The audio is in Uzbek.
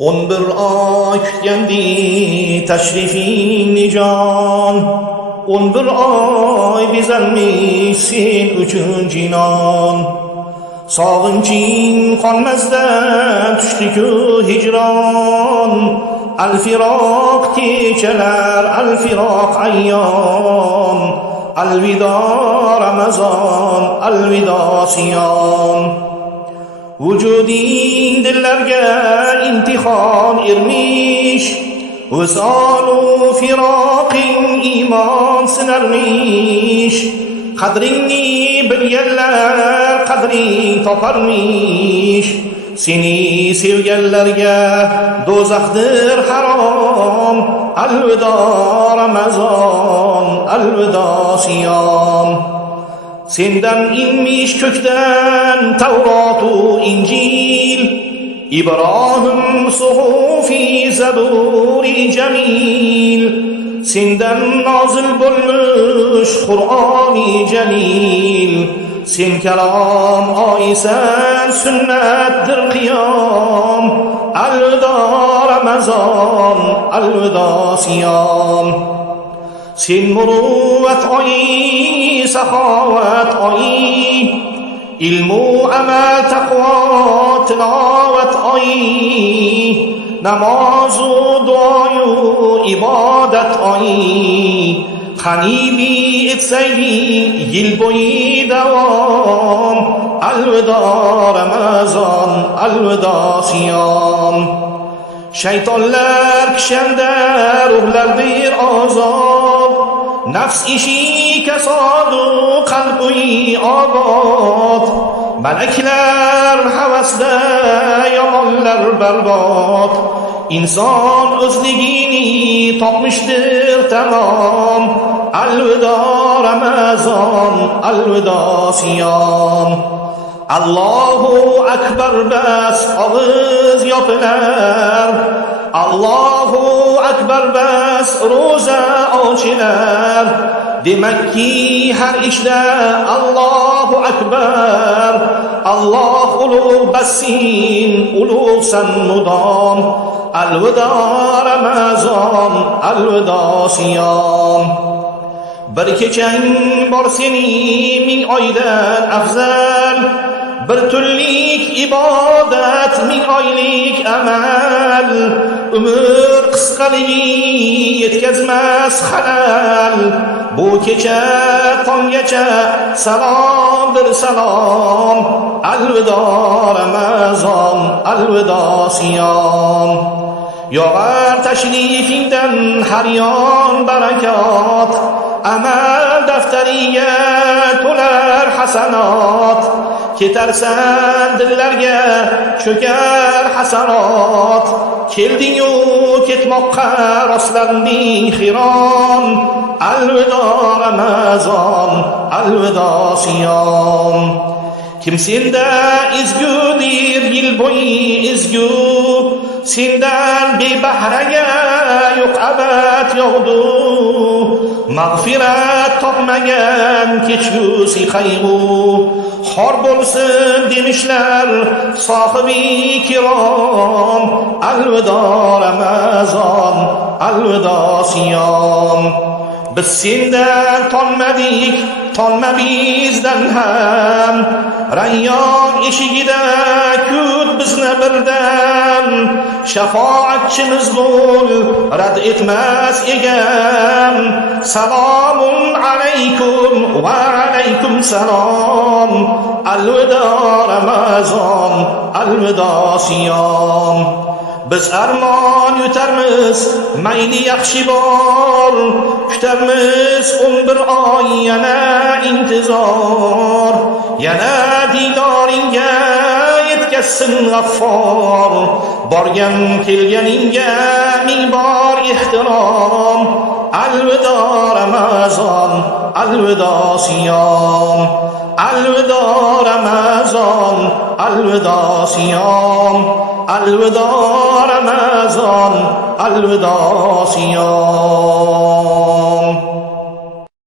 11 oy kutgandi tashrifingni jon, 11 oy bezalmish sen uchun jinon. Sog'inching qonmasdan tushdi-ku hijron, al-firoq kechalar, al-firoq ayyom, alvido Ramazon, alvido siyom. Vujuding dillarga imtihon ermish, vusolu firoqing iymon sinarmish. Qadringni bilganlar qadring toparmish, seni sevganlarga do'zaxdir harom. Alvido Ramazon, alvido siyom. Sendan inmish ko'kdan Tavrotu Injil, Ibrohim suhufi zaburi jamil. Sendan nozil bo'lmush Qur'oni jalil, sen kalom oysan sunnatdir qiyom. Alvido Ramazon, alvido siyom. Sen muruvvat oyi, saxovat oyi, ilmu amal taqvo tilovat oyi, namozu duoyu ibodat oyi. Qaniydi etsaydi yil bo'yi davom. Alvido Ramazon, alvido siyom. Shaytonlar kishanda ruhlardir ozob, nafs ishi kasodu qalbi obod. Malaklar havasda, yomonlar barbod. Inson o'zligini topmishdir tamom. Alvido Ramazon, alvido siyom. Allohu akbar bas og'iz yopilar, Allohu akbar bas ro'za ochilar. Demakki har ishda Allohu akbar, Alloh ulug' basin, ulug'san mudom. Alvido Ramazon, alvido siyom. Bir kechang bor seni ming oydan afzal, bir tunlik ibodat ming oylik amal. Umr qisqaligi yetkazmas xalal, bu kecha tonggacha salomdir salom. Alvido Ramazon, alvido siyom. Yog'ar tashrifingdan har yon barakot, amal daftariga to'lar hasanot. Ketarsan dillarga cho'kar hasanot, kelding-u ketmoqqa rostlanding xirom. Alvido Ramazon, alvido siyom. Kim senda ezgudir yil bo'yi ezgu, sendan bebahraga yo'q abad yog'du. Mag'firat topmagan kechgusi qayg'u, xor bo'lsin demishlar sohibi kirom. Alvido Ramazon, alvido siyom. Biz sendan tonmadik, tonma bizdan ham. Rayyon eshigida kut bizni birdan. Shafoatchimiz bo'l, rad etmas egam. Salomun alaykum va alaykum salom. Alvido Ramazon, alvido siyom. Biz armon yutarmiz, mayli yaxshi bor, kutarmiz 11 oy yana intizor. Yana didoringga yetkazsin g'affor, borgan kelganingga ming bor ehtirom. Alvido Ramazon, alvido siyom. Alvido Ramazon, alvido siyom. Alvido Ramazon, alvido siyom.